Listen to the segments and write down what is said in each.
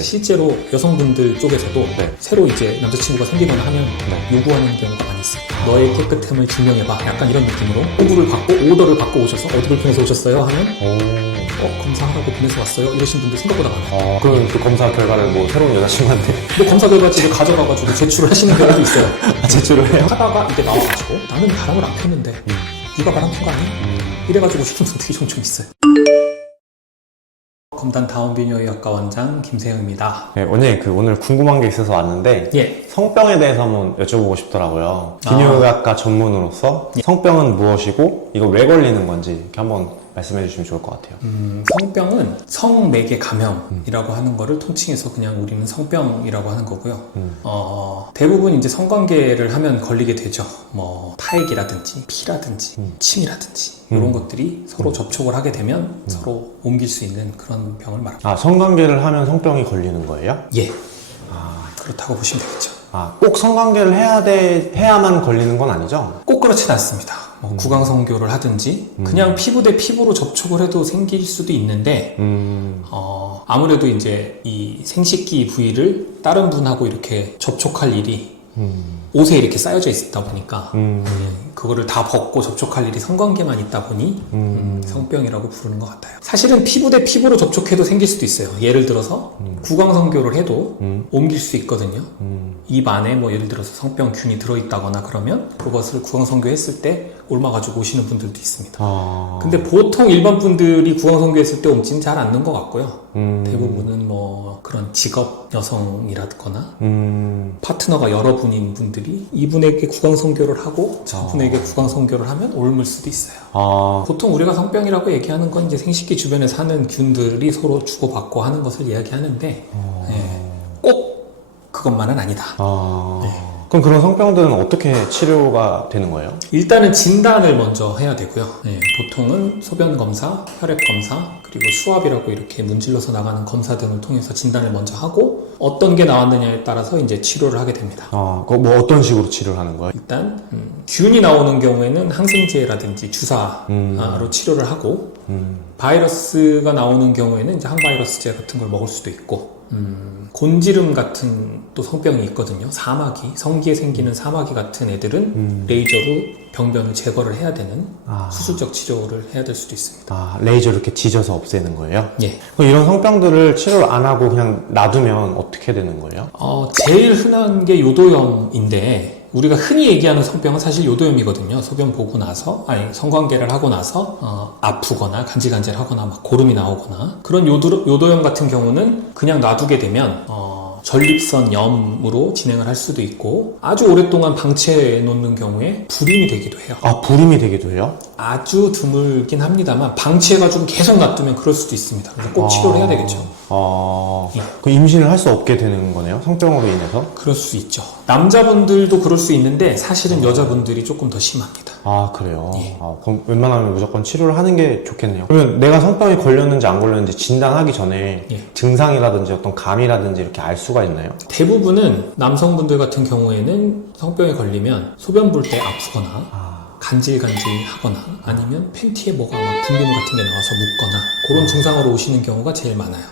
실제로 여성분들 쪽에서도 새로 이제 남자친구가 생기거나 하면 요구하는 경우가 많이 있어요. 너의 깨끗함을 증명해봐. 약간 이런 느낌으로 오브를 받고 오더를 받고 오셔서 어디 불편해서 오셨어요? 하면 검사하라고 보내서 왔어요. 이러신 분들 생각보다 많아요. 그럼 그 검사 결과를 뭐 새로운 여자친구한테 뭐 검사 결과 집에 가져가가지고 제출을 하시는 경우도 있어요. 제출을 해요? 하다가 이게 나와가지고 나는 바람을 안 폈는데 네가 바람 핀 거 아니야? 이래가지고 오시는 분들이 종종 있어요. 검단 다운비뇨의학과 원장 김세영입니다. 네, 오늘 궁금한 게 있어서 왔는데 예. 성병에 대해서 한번 여쭤보고 싶더라고요. 비뇨의학과 전문으로서 성병은 무엇이고 이거 왜 걸리는 건지 이렇게 한번 말씀해 주시면 좋을 것 같아요. 성병은 성매개 감염이라고 하는 거를 통칭해서 그냥 우리는 성병이라고 하는 거고요. 대부분 이제 성관계를 하면 걸리게 되죠. 뭐 타액이라든지 피라든지 침이라든지 이런 것들이 서로 접촉을 하게 되면 서로 옮길 수 있는 그런 병을 말합니다. 성관계를 하면 성병이 걸리는 거예요? 예. 그렇다고 보시면 되겠죠. 꼭 성관계를 해야만 걸리는 건 아니죠? 꼭 그렇진 않습니다. 구강성교를 하든지 그냥 피부 대 피부로 접촉을 해도 생길 수도 있는데 아무래도 이제 이 생식기 부위를 다른 분하고 이렇게 접촉할 일이 옷에 이렇게 쌓여져 있다 보니까 그거를 다 벗고 접촉할 일이 성관계만 있다 보니 성병이라고 부르는 것 같아요. 사실은 피부 대 피부로 접촉해도 생길 수도 있어요. 예를 들어서 구강성교를 해도 옮길 수 있거든요. 입 안에 뭐 예를 들어서 성병균이 들어있다거나 그러면 그것을 구강성교 했을 때 옮아가지고 오시는 분들도 있습니다. 근데 보통 일반 분들이 구강성교 했을 때 옮지는 잘 않는 것 같고요. 대부분은 뭐 그런 직업 여성이라거나 파트너가 여러분인 분들이 이분에게 구강성교를 하고 저분에게 구강성교를 하면 옮을 수도 있어요. 보통 우리가 성병이라고 얘기하는 건 이제 생식기 주변에 사는 균들이 서로 주고받고 하는 것을 이야기하는데 꼭 그것만은 아니다. 그럼 그런 성병들은 어떻게 치료가 되는 거예요? 일단은 진단을 먼저 해야 되고요. 보통은 소변검사, 혈액검사, 그리고 수압이라고 이렇게 문질러서 나가는 검사 등을 통해서 진단을 먼저 하고 어떤 게 나왔느냐에 따라서 이제 치료를 하게 됩니다. 그거 뭐 어떤 식으로 치료를 하는 거예요? 일단 균이 나오는 경우에는 항생제라든지 주사로 치료를 하고 바이러스가 나오는 경우에는 이제 항바이러스제 같은 걸 먹을 수도 있고 곤지름 같은 또 성병이 있거든요. 사마귀, 성기에 생기는 사마귀 같은 애들은 레이저로 병변을 제거를 해야 되는 수술적 치료를 해야 될 수도 있습니다. 레이저 이렇게 지져서 없애는 거예요? 예. 그럼 이런 성병들을 치료를 안 하고 그냥 놔두면 어떻게 되는 거예요? 제일 흔한 게 요도염인데 우리가 흔히 얘기하는 성병은 사실 요도염이거든요. 소변 보고 나서, 성관계를 하고 나서, 아프거나 간질간질하거나 막 고름이 나오거나 그런 요도염 같은 경우는 그냥 놔두게 되면, 전립선 염으로 진행을 할 수도 있고 아주 오랫동안 방치해 놓는 경우에 불임이 되기도 해요. 불임이 되기도 해요? 아주 드물긴 합니다만 방치해가지고 계속 놔두면 그럴 수도 있습니다. 그래서 꼭 치료를 해야 되겠죠. 그 임신을 할 수 없게 되는 거네요? 성병으로 인해서? 그럴 수 있죠. 남자분들도 그럴 수 있는데 사실은 여자분들이 조금 더 심합니다. 그래요? 예. 그럼 웬만하면 무조건 치료를 하는 게 좋겠네요. 그러면 내가 성병에 걸렸는지 안 걸렸는지 진단하기 전에 증상이라든지 어떤 감이라든지 이렇게 알 수가 있나요? 대부분은 남성분들 같은 경우에는 성병에 걸리면 소변 볼 때 아프거나 간질간질하거나 아니면 팬티에 뭐가 막 분비물 같은 게 나와서 묻거나 그런 증상으로 오시는 경우가 제일 많아요.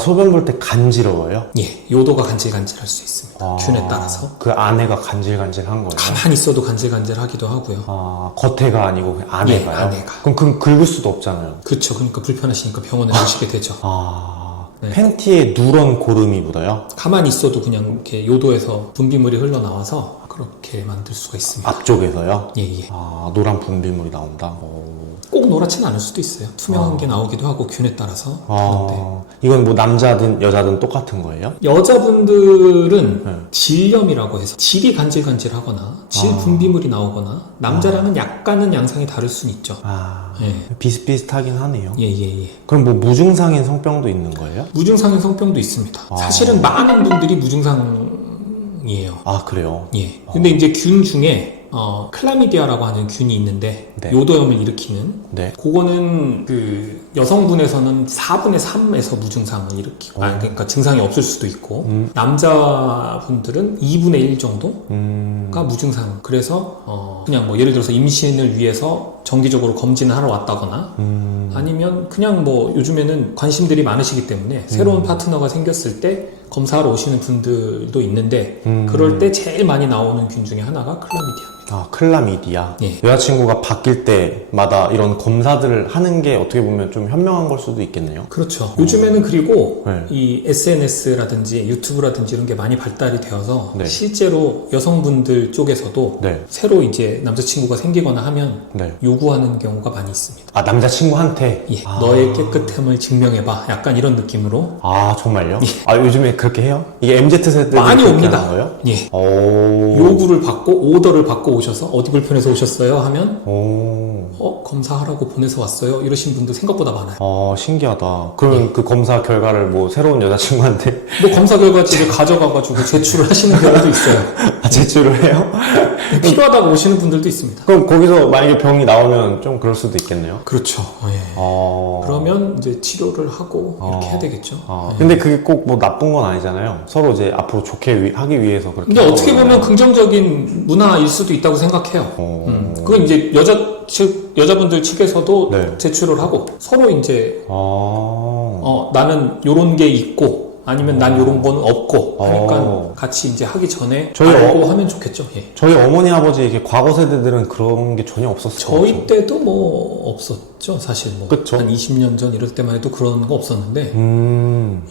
소변 볼 때 간지러워요? 예, 요도가 간질간질할 수 있습니다. 균에 따라서. 그 안에가 간질간질한 거예요? 가만히 있어도 간질간질하기도 하고요. 겉에가 아니고 그냥 안에가요? 안에가. 그럼 긁을 수도 없잖아요. 그쵸. 그러니까 불편하시니까 병원에 오시게 되죠. 네. 팬티에 누런 고름이 묻어요? 가만히 있어도 그냥 이렇게 요도에서 분비물이 흘러나와서 그렇게 만들 수가 있습니다. 앞쪽에서요? 예. 노란 분비물이 나온다? 꼭 노랗진 않을 수도 있어요. 투명한 게 나오기도 하고 균에 따라서 다른데. 이건 뭐 남자든 여자든 똑같은 거예요? 여자분들은 질염이라고 해서 질이 간질간질하거나 질 분비물이 나오거나 남자랑은 약간은 양상이 다를 수는 있죠. 비슷비슷하긴 하네요. 예. 그럼 뭐 무증상인 성병도 있는 거예요? 무증상인 성병도 있습니다. 사실은 많은 분들이 무증상이에요. 그래요? 예. 근데 이제 균 중에 클라미디아라고 하는 균이 있는데 요도염을 일으키는 그거는 그 여성분에서는 4분의 3에서 무증상을 일으키고 그러니까 증상이 없을 수도 있고 남자분들은 2분의 1 정도가 무증상. 그래서 그냥 뭐 예를 들어서 임신을 위해서 정기적으로 검진을 하러 왔다거나 아니면 그냥 뭐 요즘에는 관심들이 많으시기 때문에 새로운 파트너가 생겼을 때 검사하러 오시는 분들도 있는데 그럴 때 제일 많이 나오는 균 중에 하나가 클라미디아입니다. 아, 클라미디아. 예. 여자친구가 바뀔 때마다 이런 검사들을 하는 게 어떻게 보면 좀 현명한 걸 수도 있겠네요. 그렇죠. 요즘에는 그리고 네. 이 SNS라든지 유튜브라든지 이런 게 많이 발달이 되어서 네. 실제로 여성분들 쪽에서도 네. 새로 이제 남자친구가 생기거나 하면 네. 요구하는 경우가 많이 있습니다. 아, 남자친구한테? 예, 너의 깨끗함을 증명해봐. 약간 이런 느낌으로 아, 정말요? 아, 요즘에 그렇게 해요? 이게 MZ세대들이 많이 그렇게 옵니다. 하는 거예요? 예. 오. 요구를 받고 오더를 받고 오셔서 어디 불편해서 오셨어요? 하면 오. 검사하라고 보내서 왔어요. 이러신 분도 생각보다 많아요. 아, 신기하다. 그럼 그 검사 결과를 뭐 새로운 여자친구한테 뭐 검사 결과지를 가져가가지고 제출을 하시는 경우도 있어요. 제출을 해요? 필요하다고 오시는 분들도 있습니다. 그럼 거기서 만약에 병이 나오면 좀 그럴 수도 있겠네요. 그렇죠. 예. 그러면 이제 치료를 하고 이렇게 해야 되겠죠. 예. 근데 그게 꼭 뭐 나쁜 건 아니잖아요. 서로 이제 앞으로 좋게 하기 위해서 그렇게. 근데 어떻게 하는 보면 거잖아요. 긍정적인 문화일 수도 있다고 생각해요. 그건 이제 여자분들 측에서도 네. 제출을 하고 서로 이제 아. 나는 요런 게 있고 아니면 난 요런 거는 없고 하니까 어. 같이 이제 하기 전에 저희 알고 하면 좋겠죠. 예. 저희 어머니 아버지 이렇게 과거 세대들은 그런 게 전혀 없었어요. 저희 때도 뭐 없었죠. 사실 뭐 그쵸. 한 20년 전 이럴 때만 해도 그런 거 없었는데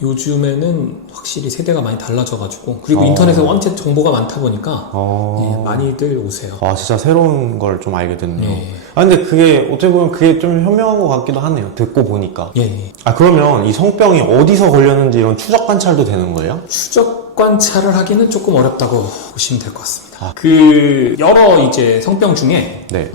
요즘에는 확실히 세대가 많이 달라져가지고 그리고 인터넷에 원체 정보가 많다 보니까 예, 많이들 오세요. 아, 진짜 새로운 걸 좀 알게 됐네요. 예. 아, 근데 그게 어떻게 보면 그게 좀 현명한 것 같기도 하네요. 듣고 보니까. 예, 예. 아, 그러면 이 성병이 어디서 걸렸는지 이런 추적 관찰도 되는 거예요? 추적 관찰을 하기는 조금 어렵다고 보시면 될 것 같습니다. 그 여러 이제 성병 중에 네.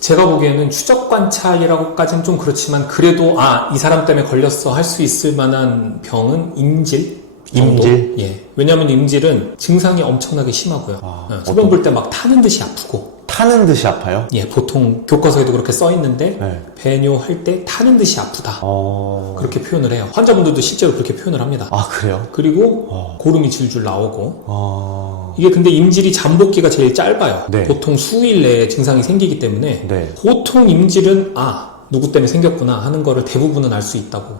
제가 보기에는 추적 관찰이라고까지는 좀 그렇지만 그래도 이 사람 때문에 걸렸어 할 수 있을 만한 병은 임질 정도? 임질? 예. 왜냐하면 임질은 증상이 엄청나게 심하고요. 소변 볼 때 막 타는 듯이 아프고. 타는 듯이 아파요? 예, 보통 교과서에도 그렇게 써 있는데 네. 배뇨할 때 타는 듯이 아프다. 어... 그렇게 표현을 해요. 환자분들도 실제로 그렇게 표현을 합니다. 아, 그래요? 그리고 고름이 줄줄 나오고 어... 이게 근데 임질이 잠복기가 제일 짧아요. 네. 보통 수일 내에 증상이 생기기 때문에 네. 보통 임질은 누구 때문에 생겼구나 하는 거를 대부분은 알 수 있다고.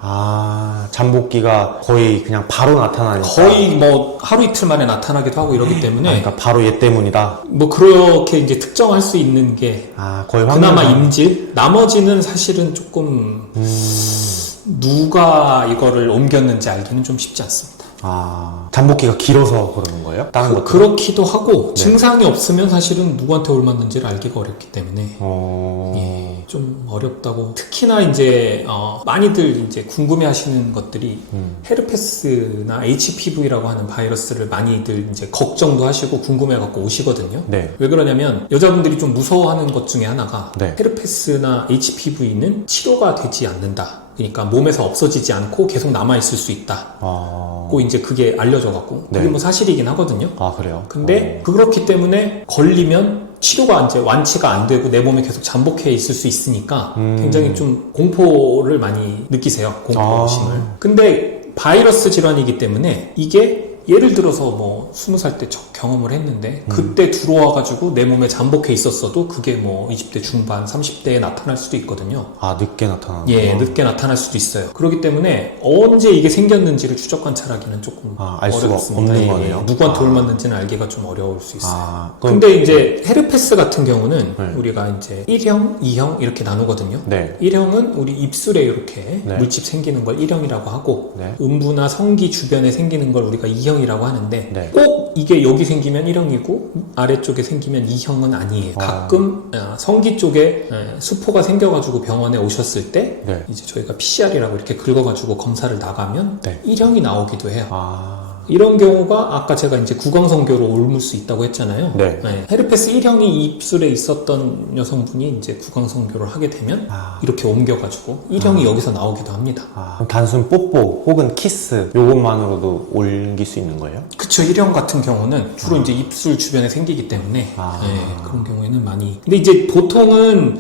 잠복기가 거의 그냥 바로 나타나니까. 거의 뭐 하루 이틀 만에 나타나기도 하고 이러기 때문에 그러니까 바로 얘 때문이다. 뭐 그렇게 이제 특정할 수 있는 게 거의 그나마 확률상. 임질. 나머지는 사실은 조금 누가 이거를 옮겼는지 알기는 좀 쉽지 않습니다. 잠복기가 길어서 그러는 거예요? 다른 것도? 그렇기도 하고 증상이 없으면 사실은 누구한테 옮았는지를 알기가 어렵기 때문에 예, 좀 어렵다고. 특히나 이제 많이들 이제 궁금해하시는 것들이 헤르페스나 HPV라고 하는 바이러스를 많이들 이제 걱정도 하시고 궁금해갖고 오시거든요. 네. 왜 그러냐면 여자분들이 좀 무서워하는 것 중에 하나가 네. 헤르페스나 HPV는 치료가 되지 않는다. 그러니까 몸에서 없어지지 않고 계속 남아있을 수 있다. 고 이제 그게 알려져갖고 그게 네. 뭐 사실이긴 하거든요. 그래요? 근데 그렇기 때문에 걸리면 치료가 이제 완치가 안 되고 내 몸에 계속 잠복해 있을 수 있으니까 굉장히 좀 공포를 많이 느끼세요. 공포심을. 근데 바이러스 질환이기 때문에 이게 예를 들어서 뭐 20살 때 경험을 했는데 그때 들어와가지고 내 몸에 잠복해 있었어도 그게 뭐 20대 중반, 30대에 나타날 수도 있거든요. 늦게 나타나는 예, 늦게 나타날 수도 있어요. 그렇기 때문에 언제 이게 생겼는지를 추적 관찰하기는 조금 알 수가 어렵습니다. 없는 예, 거네요. 누구한테 옮았는지는 알기가 좀 어려울 수 있어요. 그럼- 근데 이제 헤르페스 같은 경우는 네. 우리가 이제 1형, 2형 이렇게 나누거든요. 네. 1형은 우리 입술에 이렇게 네. 물집 생기는 걸 1형이라고 하고 네. 음부나 성기 주변에 생기는 걸 우리가 2형이라고 하는데 네. 꼭 이게 여기 생기면 1형이고 아래쪽에 생기면 2형은 아니에요. 가끔 성기 쪽에 수포가 생겨가지고 병원에 오셨을 때 네. 이제 저희가 PCR이라고 이렇게 긁어가지고 검사를 나가면 네. 1형이 나오기도 해요. 이런 경우가 아까 제가 이제 구강성교로 옮을 수 있다고 했잖아요. 네. 헤르페스 1형이 입술에 있었던 여성분이 이제 구강성교를 하게 되면 이렇게 옮겨가지고 1형이 여기서 나오기도 합니다. 그럼 단순 뽀뽀 혹은 키스 요것만으로도 옮길 수 있는 거예요? 그쵸. 1형 같은 경우는 주로 이제 입술 주변에 생기기 때문에 그런 경우에는 많이. 근데 이제 보통은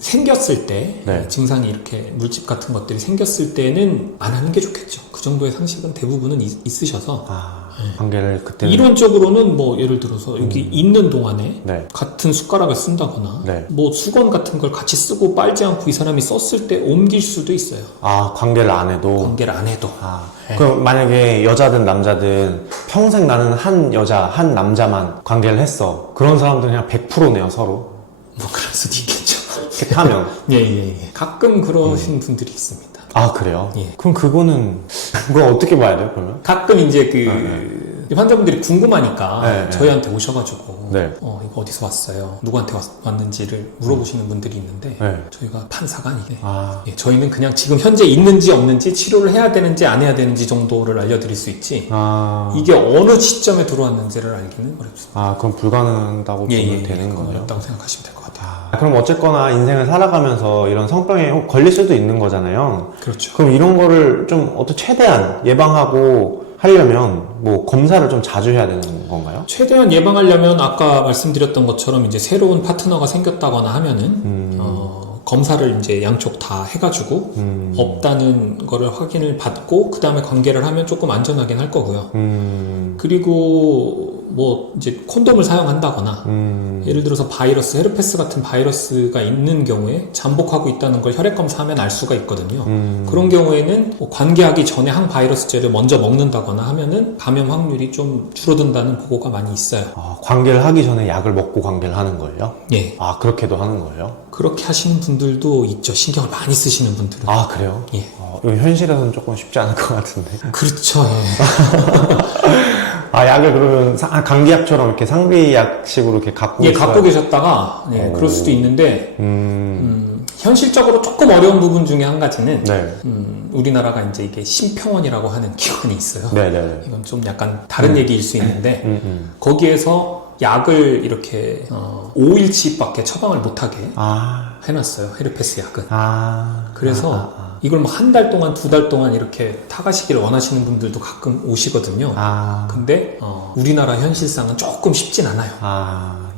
생겼을 때 네. 증상이 이렇게 물집 같은 것들이 생겼을 때는 안 하는 게 좋겠죠. 그 정도의 상식은 대부분은 있으셔서 있어서 관계를 그때는 이론적으로는 뭐 예를 들어서 여기 있는 동안에 네. 같은 숟가락을 쓴다거나 네. 뭐 수건 같은 걸 같이 쓰고 빨지 않고 이 사람이 썼을 때 옮길 수도 있어요. 관계를 안 해도 관계를 안 해도. 네. 그럼 만약에 여자든 남자든 평생 나는 한 여자, 한 남자만 관계를 했어. 그런 사람들은 그냥 100%네요, 서로. 뭐 그럴 수도 있겠죠. 이렇게 하면. 예. 가끔 그러신 분들이 있습니다. 그래요? 예. 그럼 그거는 어떻게 봐야 돼요, 그러면? 가끔 이제 환자분들이 궁금하니까 네, 저희한테 오셔가지고 네. 이거 어디서 왔어요? 누구한테 왔는지를 물어보시는 분들이 있는데 네. 저희가 판사가 아니게 예. 저희는 그냥 지금 현재 있는지 없는지 치료를 해야 되는지 안 해야 되는지 정도를 알려드릴 수 있지 이게 어느 시점에 들어왔는지를 알기는 어렵습니다. 그럼 불가능하다고 보면 되는 그건 거예요? 어렵다고 생각하시면 될 것 같아요. 그럼 어쨌거나 인생을 살아가면서 이런 성병에 걸릴 수도 있는 거잖아요. 그렇죠. 그럼 이런 거를 좀 최대한 예방하고 하려면 뭐 검사를 좀 자주 해야 되는 건가요? 최대한 예방하려면 아까 말씀드렸던 것처럼 이제 새로운 파트너가 생겼다거나 하면은 검사를 이제 양쪽 다 해가지고 없다는 거를 확인을 받고 그 다음에 관계를 하면 조금 안전하긴 할 거고요. 그리고 뭐 이제 콘돔을 사용한다거나 예를 들어서 바이러스, 헤르페스 같은 바이러스가 있는 경우에 잠복하고 있다는 걸 혈액 검사하면 알 수가 있거든요. 그런 경우에는 뭐 관계하기 전에 항바이러스제를 먼저 먹는다거나 하면은 감염 확률이 좀 줄어든다는 보고가 많이 있어요. 관계를 하기 전에 약을 먹고 관계를 하는 거예요? 예. 그렇게도 하는 거예요? 그렇게 하시는 분들도 있죠. 신경을 많이 쓰시는 분들은. 그래요? 예. 이거 현실에서는 조금 쉽지 않을 것 같은데. 그렇죠. 예. 약을 그러면 감기약처럼 이렇게 상비약식으로 이렇게 갖고 갖고 계셨다가 그럴 수도 있는데 현실적으로 조금 어려운 부분 중에 한 가지는 우리나라가 이제 이게 심평원이라고 하는 기관이 있어요. 네네. 이건 좀 약간 다른 얘기일 수 있는데 거기에서 약을 이렇게 5일치밖에 처방을 못하게 해놨어요. 헤르페스 약은. 그래서 이걸 뭐 한 달 동안, 2달 동안 이렇게 타가시기를 원하시는 분들도 가끔 오시거든요. 근데 우리나라 현실상은 조금 쉽진 않아요.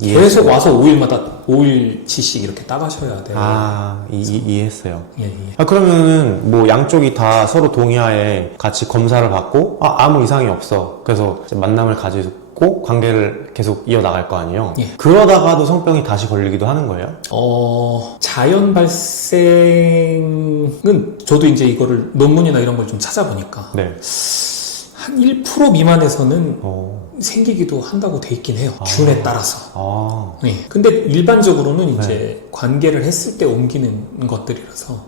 계속 와서 5일치씩 이렇게 따가셔야 돼요. 이해했어요. 예. 그러면은 뭐 양쪽이 다 서로 동의하에 같이 검사를 받고 아무 이상이 없어. 그래서 이제 만남을 가지고 관계를 계속 이어나갈 거 아니에요? 예. 그러다가도 성병이 다시 걸리기도 하는 거예요? 자연 발생은 저도 이제 이거를 논문이나 이런 걸 좀 찾아보니까 한 1% 미만에서는 생기기도 한다고 돼 있긴 해요. 균에 따라서. 네. 근데 일반적으로는 이제 관계를 했을 때 옮기는 것들이라서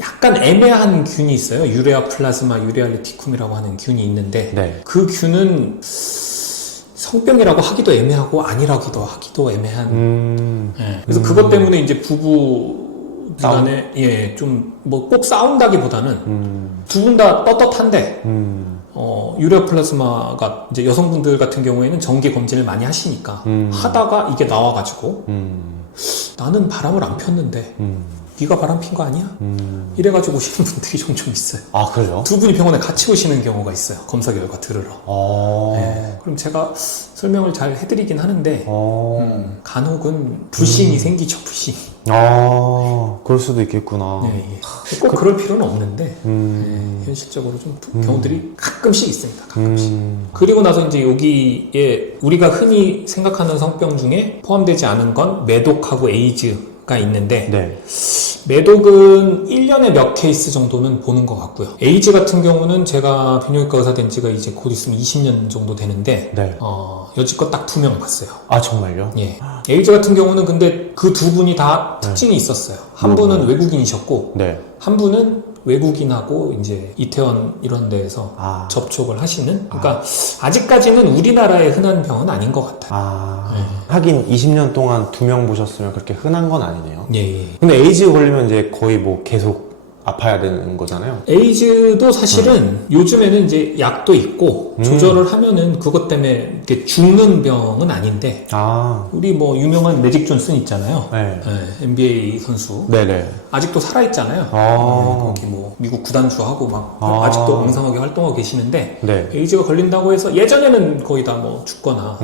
약간 애매한 균이 있어요. 유레아 플라즈마 유레알리티쿰이라고 하는 균이 있는데 그 균은 성병이라고 하기도 애매하고 아니라기도 하기도 애매한. 그래서 그것 때문에 이제 부부 간에 좀 뭐 꼭 싸운다기보다는 두 분 다 떳떳한데 유레아 플라즈마가 이제 여성분들 같은 경우에는 정기 검진을 많이 하시니까 하다가 이게 나와가지고 나는 바람을 안 폈는데 네가 바람 핀 거 아니야? 이래가지고 오시는 분들이 종종 있어요. 그래요? 두 분이 병원에 같이 오시는 경우가 있어요. 검사 결과 들으러. 그럼 제가 설명을 잘 해드리긴 하는데 간혹은 불신이 생기죠. 불신. 그럴 수도 있겠구나. 꼭 그럴 필요는 없는데 현실적으로 좀 경우들이 가끔씩 있습니다. 가끔씩. 그리고 나서 이제 여기에 우리가 흔히 생각하는 성병 중에 포함되지 않은 건 매독하고 에이즈가 있는데 매독은 1년에 몇 케이스 정도는 보는 것 같고요. 에이즈 같은 경우는 제가 비뇨기과 의사 된 지가 이제 곧 있으면 20년 정도 되는데 여지껏 딱 2명 봤어요. 정말요? 예. 에이즈 같은 경우는 근데 그 두 분이 다 특징이 있었어요. 한 분은 외국인이셨고 한 분은 외국인하고 이제 이태원 이런 데에서 접촉을 하시는. 그러니까 아직까지는 우리나라의 흔한 병은 아닌 것 같아요. 하긴 20년 동안 2명 보셨으면 그렇게 흔한 건 아니네요. 예. 근데 에이즈 걸리면 이제 거의 뭐 계속 아파야 되는 거잖아요. 에이즈도 사실은 요즘에는 이제 약도 있고 조절을 하면은 그것 때문에 이렇게 죽는 병은 아닌데 우리 뭐 유명한 매직 존슨 있잖아요. NBA 선수. 아직도 살아있잖아요. 거기 뭐 미국 구단주하고 막 아직도 엉성하게 활동하고 계시는데 에이즈가 걸린다고 해서 예전에는 거의 다 뭐 죽거나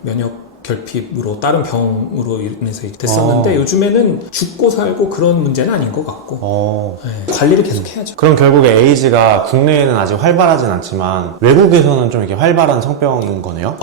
면역 결핍으로 다른 병으로 인해서 됐었는데 요즘에는 죽고 살고 그런 문제는 아닌 것 같고 네, 관리를 계속 해야죠. 그럼 결국에 에이즈가 국내에는 아직 활발하진 않지만 외국에서는 좀 이렇게 활발한 성병인 거네요?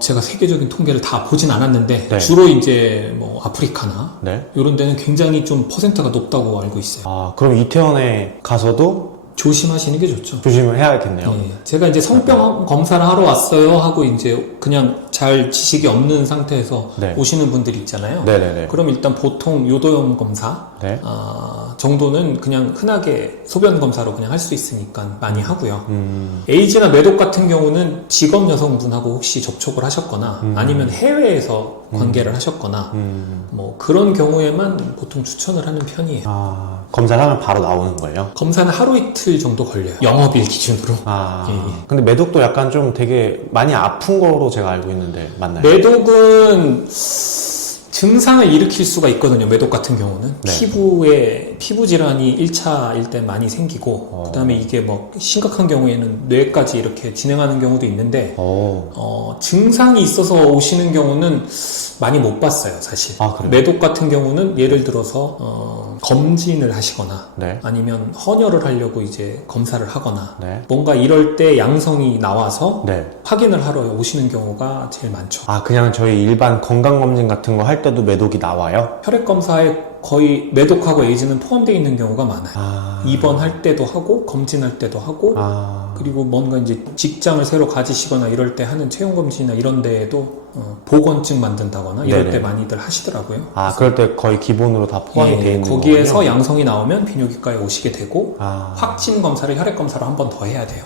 제가 세계적인 통계를 다 보진 않았는데 네. 주로 이제 뭐 아프리카나 네. 이런 데는 굉장히 좀 퍼센트가 높다고 알고 있어요. 아, 그럼 이태원에 가서도 조심하시는 게 좋죠. 조심을 해야겠네요. 예, 제가 이제 성병 검사를 하러 왔어요 하고 이제 그냥 잘 지식이 없는 상태에서 네. 오시는 분들이 있잖아요. 네네네. 그럼 일단 보통 요도형 검사 네. 정도는 그냥 흔하게 소변 검사로 그냥 할 수 있으니까 많이 하고요. 에이즈나 매독 같은 경우는 직업 여성분하고 혹시 접촉을 하셨거나 아니면 해외에서 관계를 하셨거나 뭐 그런 경우에만 보통 추천을 하는 편이에요. 아, 검사를 하면 바로 나오는 거예요? 검사는 하루 이틀 정도 걸려요. 영업일 기준으로. 아, 예, 예. 근데 매독도 약간 좀 되게 많이 아픈 거로 제가 알고 있는데 맞나요? 매독은 증상을 일으킬 수가 있거든요. 매독 같은 경우는 네. 피부 질환이 1차일 때 많이 생기고 그다음에 이게 뭐 심각한 경우에는 뇌까지 이렇게 진행하는 경우도 있는데 증상이 있어서 오시는 경우는 많이 못 봤어요, 사실. 아, 그래요? 매독 같은 경우는 예를 들어서 검진을 하시거나 네. 아니면 헌혈을 하려고 이제 검사를 하거나 네. 뭔가 이럴 때 양성이 나와서 네. 확인을 하러 오시는 경우가 제일 많죠. 아, 그냥 저희 일반 건강검진 같은 거 할 때도 매독이 나와요? 혈액검사에 거의 매독하고 에이즈는 포함되어 있는 경우가 많아요. 아. 입원할 때도 하고 검진할 때도 하고 그리고 뭔가 이제 직장을 새로 가지시거나 이럴 때 하는 채용검진이나 이런 데에도 보건증 만든다거나 이럴 네네. 때 많이들 하시더라고요. 아, 그럴 때 거의 기본으로 다 포함이 돼 있는 거기에서 거군요? 양성이 나오면 비뇨기과에 오시게 되고 확진 검사를 혈액검사로 한 번 더 해야 돼요.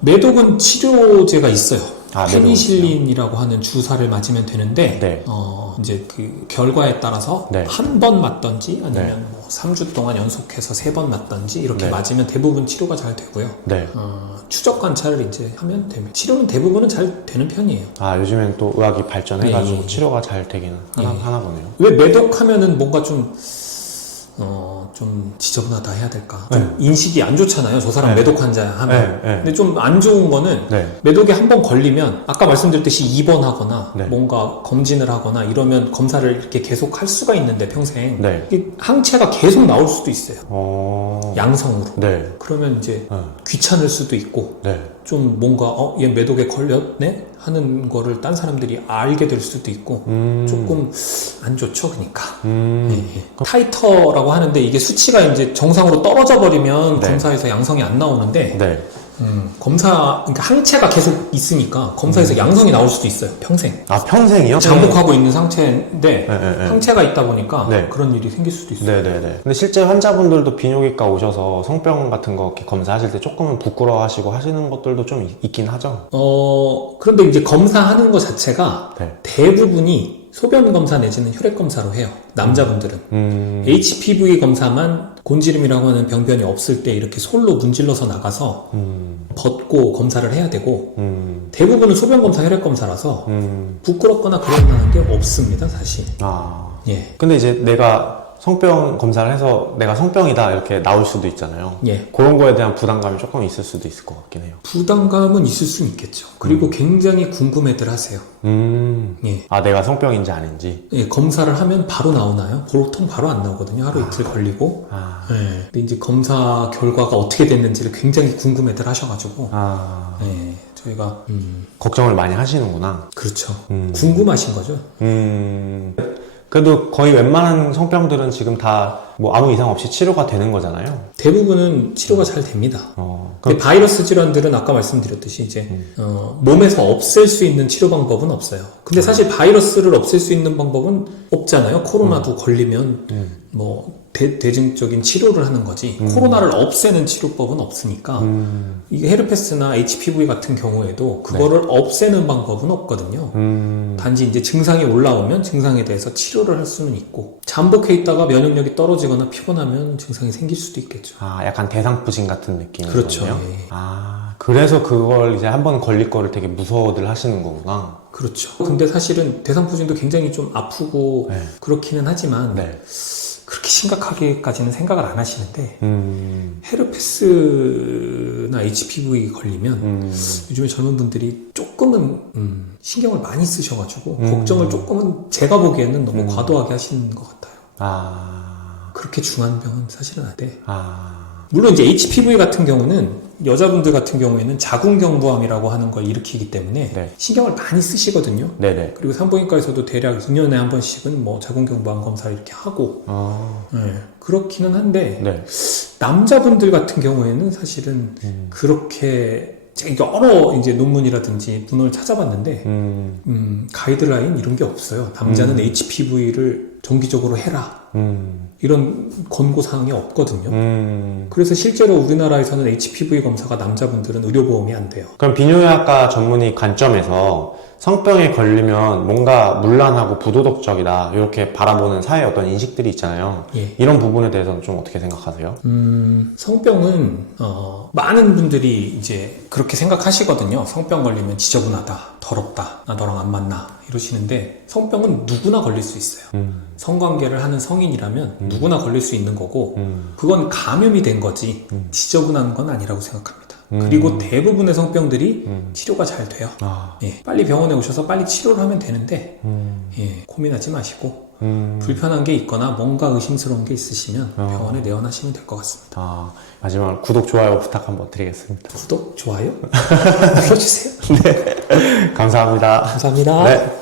매독은 치료제가 있어요. 매독은 페니실린이라고 하는 주사를 맞으면 되는데 네. 이제 그 결과에 따라서 네. 한 번 맞던지 아니면 네. 뭐 3주 동안 연속해서 3번 맞던지 이렇게 네. 맞으면 대부분 치료가 잘 되고요. 네. 추적 관찰을 이제 하면 됩니다. 치료는 대부분은 잘 되는 편이에요. 아, 요즘엔 또 의학이 발전해가지고 예, 예. 치료가 잘 되기는 하나 보네요. 왜 매독하면은 뭔가 좀 지저분하다 해야 될까? 좀 인식이 안 좋잖아요. 저 사람 네. 매독 환자 하면. 네. 근데 좀 안 좋은 거는 네. 매독에 한 번 걸리면 아까 말씀드렸듯이 입원하거나 네. 뭔가 검진을 하거나 이러면 검사를 이렇게 계속 할 수가 있는데 평생 네. 이게 항체가 계속 나올 수도 있어요. 양성으로. 네. 그러면 이제 귀찮을 수도 있고 네. 좀 뭔가 얘 매독에 걸렸네? 하는 거를 딴 사람들이 알게 될 수도 있고 조금 안 좋죠, 그러니까. 타이터라고 하는데 이게 수치가 이제 정상으로 떨어져 버리면 네. 검사에서 양성이 안 나오는데 네. 그러니까 항체가 계속 있으니까 검사에서 양성이 나올 수도 있어요, 평생. 아, 평생이요? 잠복하고 있는 상태인데 네. 항체가 있다 보니까 네. 그런 일이 생길 수도 있어요. 네네네. 근데 실제 환자분들도 비뇨기과 오셔서 성병 같은 거 이렇게 검사하실 때 조금은 부끄러워하시고 하시는 것들도 좀 있긴 하죠. 그런데 이제 검사하는 것 자체가 네. 대부분이 소변 검사 내지는 혈액 검사로 해요. 남자분들은. HPV 검사만 곤지름이라고 하는 병변이 없을 때 이렇게 솔로 문질러서 나가서 벗고 검사를 해야 되고 대부분은 소변 검사, 혈액 검사라서 부끄럽거나 그럴 만한 게 없습니다, 사실. 예. 근데 이제 내가 성병 검사를 해서 내가 성병이다 이렇게 나올 수도 있잖아요. 예. 그런 거에 대한 부담감이 조금 있을 수도 있을 것 같긴 해요. 부담감은 있을 수는 있겠죠. 그리고 굉장히 궁금해들 하세요. 예. 아, 내가 성병인지 아닌지. 예, 검사를 하면 바로 나오나요? 보통 바로 안 나오거든요. 하루 이틀 걸리고. 예. 근데 이제 검사 결과가 어떻게 됐는지를 굉장히 궁금해들 하셔가지고. 예, 저희가 걱정을 많이 하시는구나. 그렇죠. 궁금하신 거죠. 그래도 거의 웬만한 성병들은 지금 다 뭐 아무 이상 없이 치료가 되는 거잖아요. 대부분은 치료가 잘 됩니다. 근데 그럼 바이러스 질환들은 아까 말씀드렸듯이 이제 몸에서 없앨 수 있는 치료 방법은 없어요. 근데 사실 바이러스를 없앨 수 있는 방법은 없잖아요. 코로나도 걸리면 뭐 대증적인 치료를 하는 거지 코로나를 없애는 치료법은 없으니까 이게 헤르페스나 HPV 같은 경우에도 그거를 없애는 방법은 없거든요. 단지 이제 증상이 올라오면 증상에 대해서 치료를 할 수는 있고 잠복해 있다가 면역력이 떨어지거나 피곤하면 증상이 생길 수도 있겠죠. 약간 대상포진 같은 느낌이거든요. 그렇죠. 예. 그래서 그걸 이제 한번 걸릴 거를 되게 무서워들 하시는 거구나. 그렇죠. 근데 사실은 대상포진도 굉장히 좀 아프고 네. 그렇기는 하지만 네. 그렇게 심각하게까지는 생각을 안 하시는데 헤르페스나 HPV 걸리면 요즘에 젊은 분들이 조금은 신경을 많이 쓰셔가지고 걱정을 조금은 제가 보기에는 너무 과도하게 하시는 것 같아요. 그렇게 중한 병은 사실은 안 돼. 물론 이제 HPV 같은 경우는 여자분들 같은 경우에는 자궁경부암이라고 하는 걸 일으키기 때문에 네. 신경을 많이 쓰시거든요. 네네. 그리고 산부인과에서도 대략 2년에 한 번씩은 뭐 자궁경부암 검사를 이렇게 하고 네, 그렇기는 한데 네. 남자분들 같은 경우에는 사실은 그렇게 제가 여러 이제 논문이라든지 문헌을 찾아봤는데 가이드라인 이런 게 없어요. 남자는 HPV를 정기적으로 해라. 이런 권고사항이 없거든요. 그래서 실제로 우리나라에서는 HPV 검사가 남자분들은 의료보험이 안 돼요. 그럼 비뇨기과 전문의 관점에서 성병에 걸리면 뭔가 문란하고 부도덕적이다 이렇게 바라보는 사회의 어떤 인식들이 있잖아요. 예. 이런 부분에 대해서는 좀 어떻게 생각하세요? 성병은 많은 분들이 이제 그렇게 생각하시거든요. 성병 걸리면 지저분하다, 더럽다, 나 너랑 안 맞나 이러시는데 성병은 누구나 걸릴 수 있어요. 성관계를 하는 성인이라면 누구나 걸릴 수 있는 거고 그건 감염이 된 거지 지저분한 건 아니라고 생각합니다. 그리고 대부분의 성병들이 치료가 잘 돼요. 예, 빨리 병원에 오셔서 빨리 치료를 하면 되는데 예, 고민하지 마시고 불편한 게 있거나 뭔가 의심스러운 게 있으시면 병원에 내원하시면 될 것 같습니다. 마지막으로 구독, 좋아요 부탁 한번 드리겠습니다. 구독, 좋아요 눌러주세요. 네. 감사합니다. 감사합니다. 네.